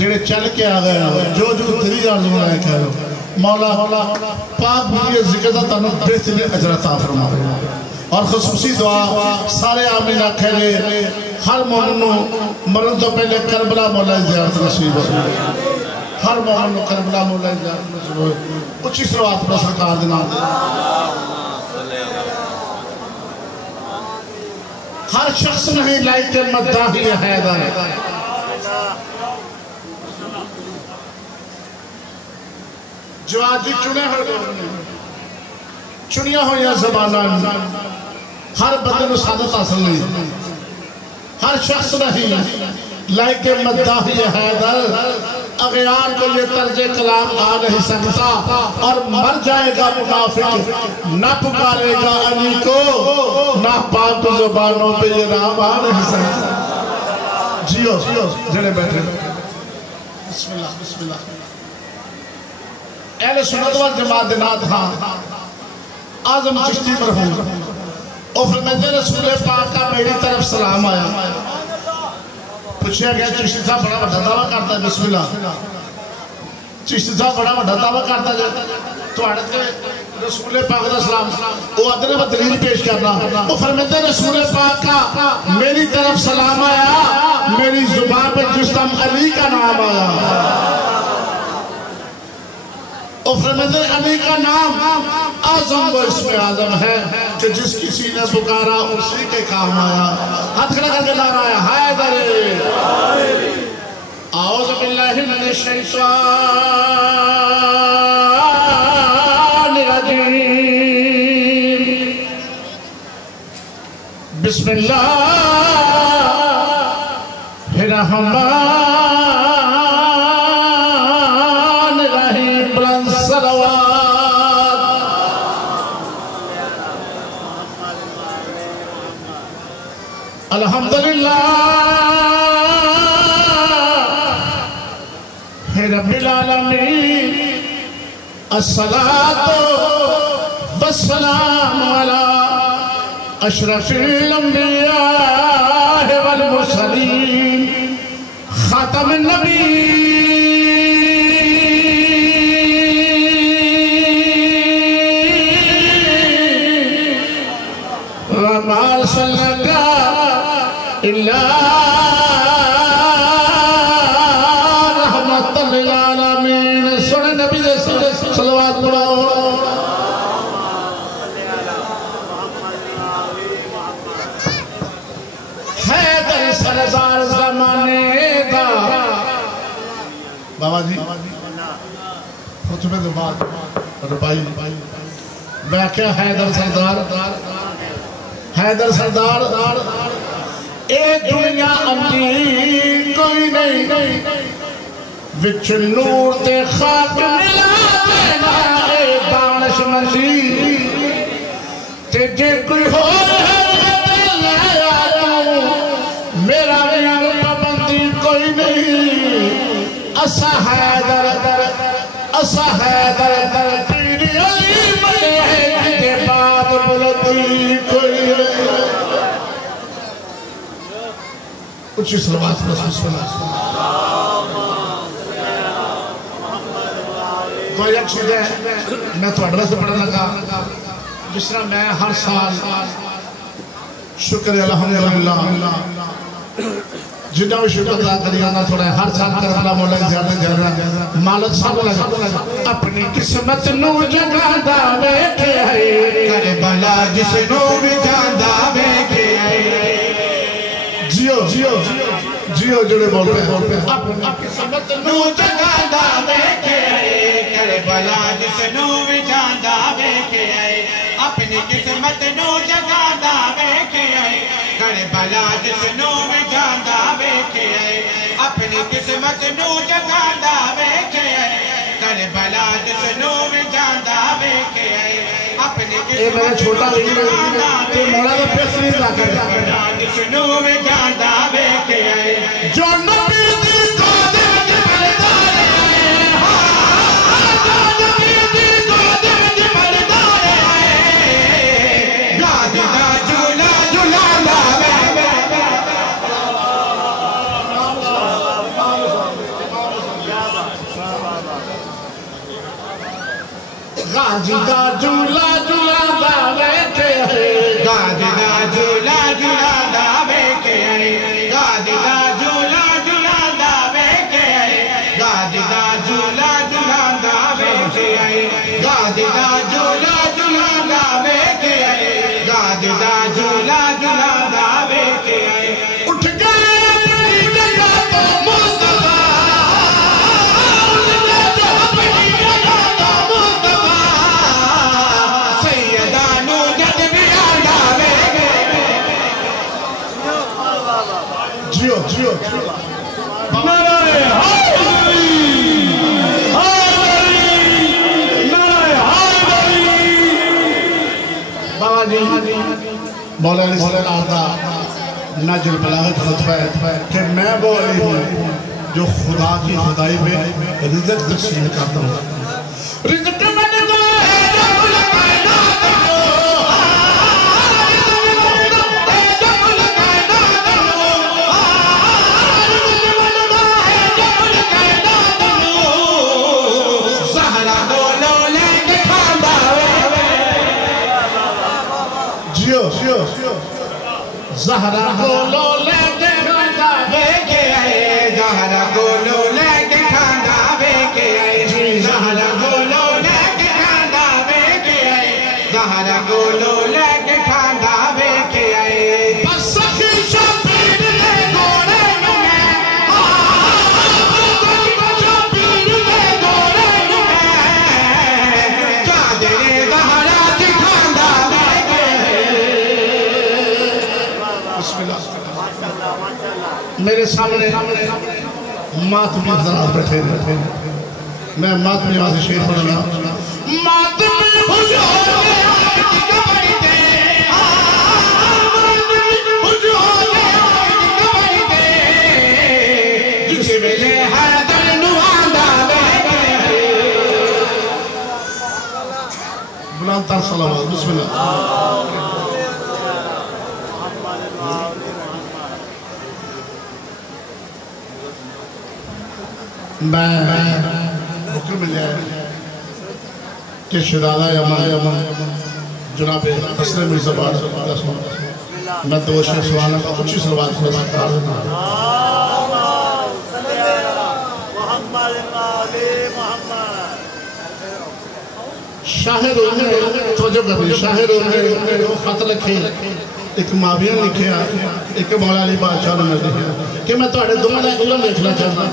जेड़े चल के आ गए जो जो तेरी आरज़ू है करो मौला पाक भी जिक्र दा तनु बेहतरीन अजर अता फरमावे और खुसूसी दुआ सारे आमीन आखे हर मोमिन मरन तो पहले करबला मौला ज़ियारत नसीब हो हर मोमिन करबला मौला ज़ियारत नसीब हो उच्ची सलावत पर सरकार दे नाम हर शख्स नहीं लाइक मद्दाही हैदर जो आज चुने हुए लोग चुनिया हुई ज़बाना हर बंदे सादत हासिल नहीं हर शख्स नहीं लाइक मद्दाही हैदर अगयार को ये तर्जे कलाम आ नहीं सकता और मर जाएगा मुनाफिक न पुकारेगा अली को ना पाक ज़ुबानों पे ये नाम आ नहीं सकता जियो जड़े बैठे बिस्मिल्लाह बिस्मिल्लाह अहले सुन्नत वल जमात दे नाथ हां आज़म चिश्ती मरहूम और फरमाते रसूल पाक का मेरी तरफ सलाम आया पूछा गया चिश्ती साहब बड़ा बड़ा दावा करता है बिस्मिल्लाह चिश्ती साहब बड़ा बड़ा दावा करता है तुहाड़े ते रसूल पाक दा सलाम वो अदले में दलील पेश करना वो फरमाते रसूल पाक का मेरी तरफ सलाम आया मेरी जुबान पे जिस टाइम अली का नाम आया और फरमाते अली का नाम आज़म व इसमें आज़म है कि जिस किसी ने पुकारा उसी के काम आया हाथ खड़ा करके नारा आया हैदर औज़ु बिल्लाहि मिनश शैतानिर रजीम बिस्मिल्लाहिर रहमानिर रहीम बुलंद सलवात अल्हम्दुलिल्लाह रब्बिल आलमीन अस्सलातु वस्सलामु अला अशरफिल अंबिया वल मुरसलीन खातमुन नबीय्यीन व मा अरसलनाका इल्ला बाबा जी खुतबे के बाद भाई मैं क्या हैदर सरदार ए दुनिया अंधी कोई नहीं विच नूर ते खाक मिला देना ए दानिश मसी ते जे कोई हो मेरा पाबंदी कोई नहीं असा हैदर पीर अली बने के बाद बुलंदी कोई कुछ सलावत तो एक चीज है मैं थोड़े वास्ते पढ़न लगा जिस तरह मैं हर साल शुक्र अल्हम्दुलिल्लाह जिन्ना भी शुक्र अदा करी आना थोड़ा हर साल करबला मौला ज़ियारत मालक सब लगा अपनी किस्मत नू जगांदा बैठे है करबला जिसनू भी जांदा बैठे है जियो जोड़े बोलते हैं अपनी किस्मत नू जगांदा बैठे है करबला जिसनू भी जांदा बैठे है अपनी किस्मत नू जगांदा बैठे है करबला जिसनू भी जांदा बैठे है अपनी किस्मत नू जगांदा बैठे है करबला जिसनू भी जांदा बैठे है अपनी किस्मत छोटा तो मौला का पेश नहीं लाकर जिसनू भी जांदा बैठे है जो नबी दी गोद विच पलदा है जो नबी दी गोद विच पलदा है गाज दा झूला झूलांदा गाजी दा झूला झूलांदा वेखे गाजी दा झूला झूलांदा वेखे गाजी दा झूला झूलांदा वेखे गाजी दा झूला झूलांदा वेखे गाजी दा झूला झूलांदा वेखे गाजी दा झूला झूलांदा वेखे उठ गए अपनी जगह तो मुस्तफा जियो जियो नाराए हैदरी हैदरी नाराए हैदरी बाबा जी मौला अली सरकार दा नजर बलागत खुतबा है कि मैं वो अली हूं जो खुदा की खुदाई में रिज़्क़ तकसीम करता हूं रिज़्क़ मन दो है जब कायनात को ज़हरा गोलो लेके खांदा वेखे आए ज़हरा गोलो लेके खांदा वेखे आए ज़हरा गोलो लेके खांदा वेखे आए ज़हरा गोलो लेके खांदा वेखे आए बस सखी शबीर ले गोरे में शबीर ले गोरे में चादरे ज़हरा दिखांदा मेरे सामने मातमी हज़रात बैठे हैं मैं मातमी यहाँ से शेर पढ़ूंगा मातमी हुजूर के आगे कबरी दे हुजूर के आगे कबरी दे जिस वेले हर दर नुआंदा बुलंद तर सलावत बिस्मिल्लाह मैं हुक्म मिला कि शहज़ादा यमन जनाब हसन मिर्ज़ा मैं दो शेर सवाल का ऊंची सलवात कर शाहिर खत लिखे एक माविया लिखे एक मौला अली बादशाह ने लिखे कि मैं तुहाडे दोवां दा इल्म देखना चाहता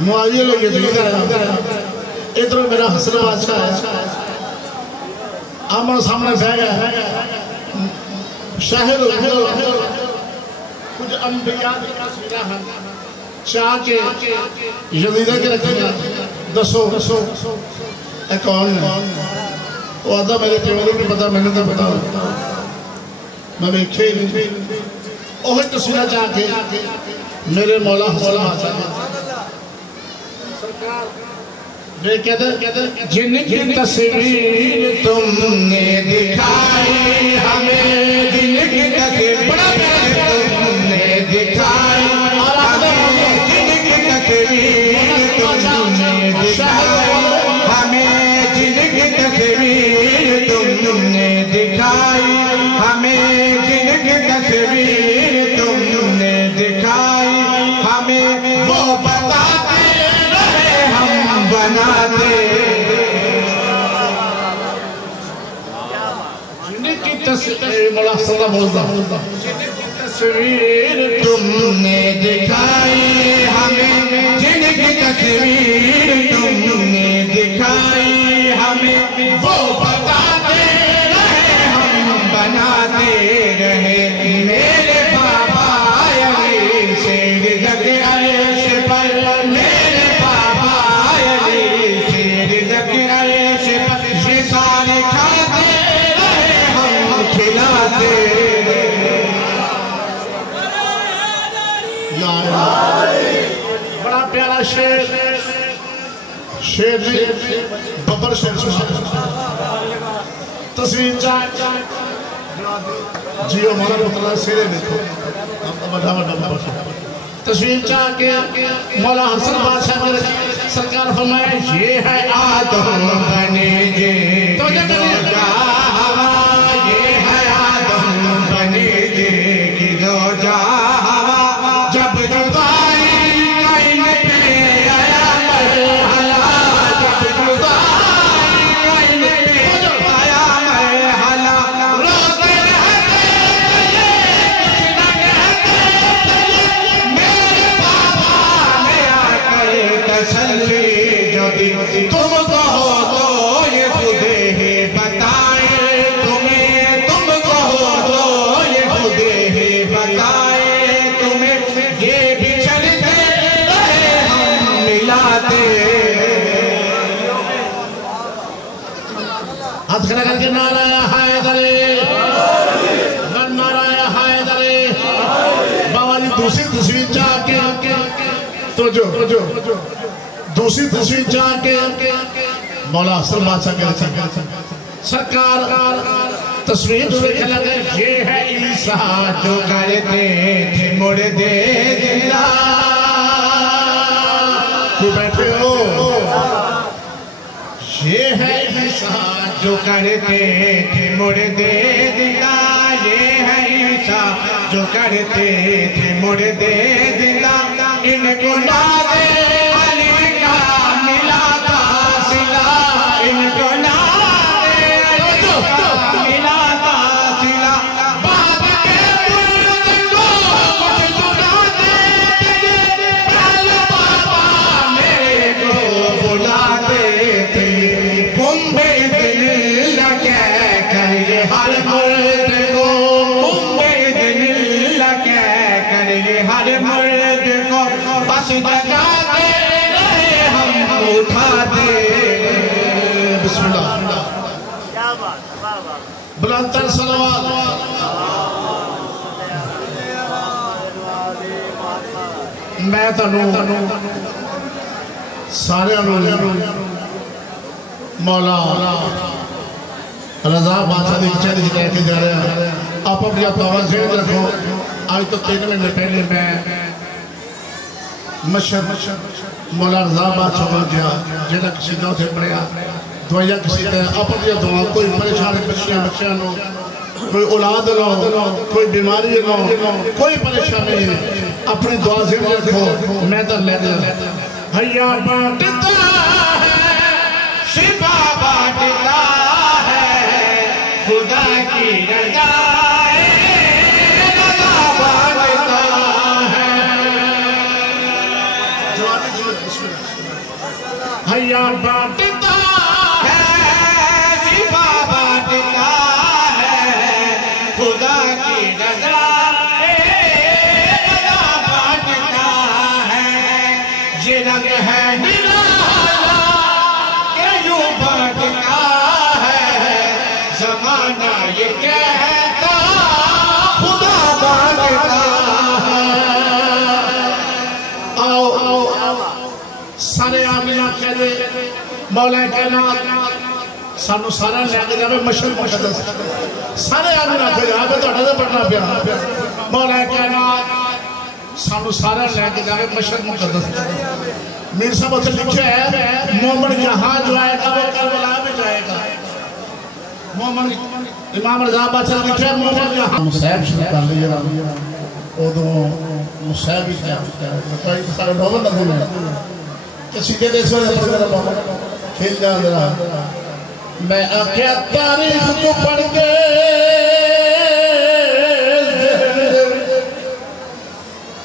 मुआविया ने इधर मेरा हसन बादशाह है आमन सामने बह गया शाहिर कुछ अंबिया दी तस्वीरां हैं चाह के यजीद के रखिया दसो ए कौन है वो आदा मेरे प्यो को नहीं पता मैंने तो पता मैं वेखे ही नहीं ओह तस्वीरां चाह के मेरे मौला बादशाह जिनकी तस्वीर तुमने दिखाई हमें जिनकी तस्वीर तुमने दिखाई जिनकी तस्वीर तुमने दिखाई हमें जिनकी तस्वीर तुमने दिखाई हमें जिनकी तस्वीर तुमने दिखाई हमें वो बताते रहे हम बनाते जिनकी तस्वीर मौला सल्लल्लाहु अलैहि वसल्लम जिनकी तस्वीर तुमने दिखाई हमें जिनकी तस्वीर तुमने दिखाई हमें वो बताते रहे हम बनाते रहे मेरे बाबा अली शेर जग अर्श पर मेरे बाबा अली शेर जग अर्श पर निशान खाते रहे हम खिलाते बड़ा प्यारा शेर शेर बबर शेर तस्वीर जियो हमारा पुतला शेर देखो बड़ा बड़ा तस्वीर चाह के मौला हसन बादशाह मेरे सरकार फरमाए ये है आदम बने जे तो तवज्जो करिए हवा ये है आदम बनी की रोजा हवा जब जुदाई कहीं पे आया मरहला जब जुदाई कहीं पे आया मरहला रोते रहते कुछ न कहते मेरे बाबा ने आकर तसल्ली जो दी तुम कहो तो ये खुद ही बताए तुम्हें तुम कहो तो ये खुद ही बताए तुम्हें ये भी चलते रहे हम मिलाते हाथ खड़ा करके नारा हैदरी नारा हैदरी बाबा जी दूसरी तस्वीर जाके तो जो दूसरी तस्वीर जाके मौला अफजल बादशाह के सरकार तस्वीर देख लगे ये है ईसा जो करते थे मुड़ दे दिला तू बैठे हो ये है ईसा जो करते थे मुड़ दे दिला ये है ईसा जो करते थे मुड़ दे दिला इनको ना दे अली का मिला था सिला इनको ना दे अली का मिला था सिला बाप के मुर्द को कुछ चुरा दे पहले बाबा मेरे को बुला देते कुंभे दिल लगे कर ये हर मर्द को कुंभे दिल लगे कर ये हर मर्द को बस जगा दे हम उठा दे बिस्मिल्लाह क्या बात बुलंदतर सलावत मैं तनु सारे मौला रजा बादशाह की चैन लेके जा रहे हैं आप अपनी पावर से रखो आज तो 3 महीने पहले मैं मशर मौला रजा बादशाह हो गया जिन्हें किसी का उसे पड़िया दवाइया किसी का आप अपनी दुआ कोई परेशान बच्चियां नो कोई औलाद लो कोई बीमारी लो कोई परेशानी अपनी दुआ से रखो मैं तो ले हैया बांटता शिफा बांटता है खुदा की रजा बांटता है हैया बांटता है शिफा बांटता है खुदा की रजा बांटता है ये रंग है ज़माना ये कहता खुदा बांटता है आओ आओ सारे आमिना कहते मौला कहना सानू सारा लैके जावे मशरक़ मुक़द्दस सारे आमिना कहते आप तुहाडा तो पढ़ना पिया मौला कहना सानू सारा लैके जावे मशरक़ मुक़द्दस मीर साहब उत्थे लिखा है मोमिन जहां जो आएगा वो करबला में जाएगा मोमिन इमाम रज़ा बादशाह लिखा मोमिन जहां मुसैब शुरू कर लिया उदो मुसैब ही क्या कोई सारे नोबल ना देना किसी के देश में खेल जा जरा मैं आख्या तारीख को पढ़ के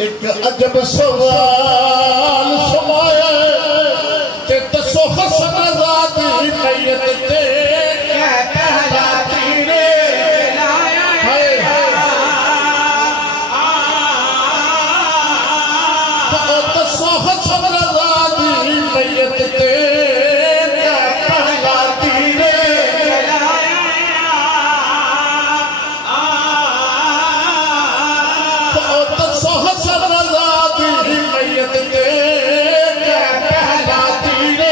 एक अजब सवाल समाया ते दसो हसन आजादी मैयत ते क्या कहलाती रे लाया है तो दसो हसन आजादी मैयत ते क्या कहलाती रे लाया तो दसो हसन आजादी मैयत ते क्या कहलाती रे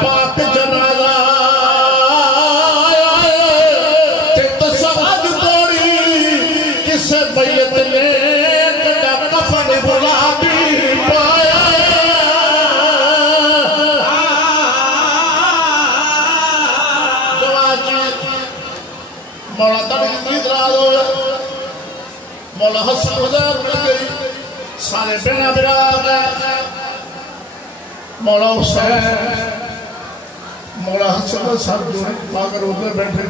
पाक जनाजा मौला हसन हुसैन मिल गई सारे बेना बिरा गए मौला हुसैन मौला हसन सब जो पाकर उधर बैठे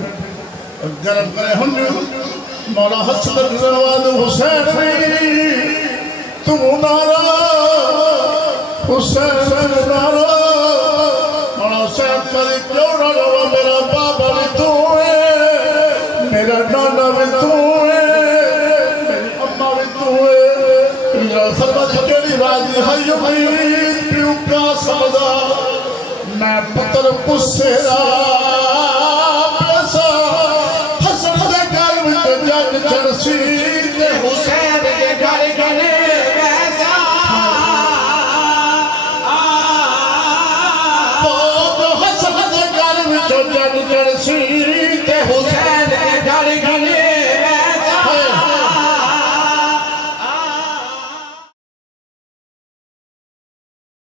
गरम करे हम मौला हसन हुसैन तुम नारा हुसैन नारा मौला हुसैन कभी क्यों ना मेरा बाबा भी तू है मेरा नाना भी तू है मेरी अम्मा भी तू है मैं पुत्र पुसेरा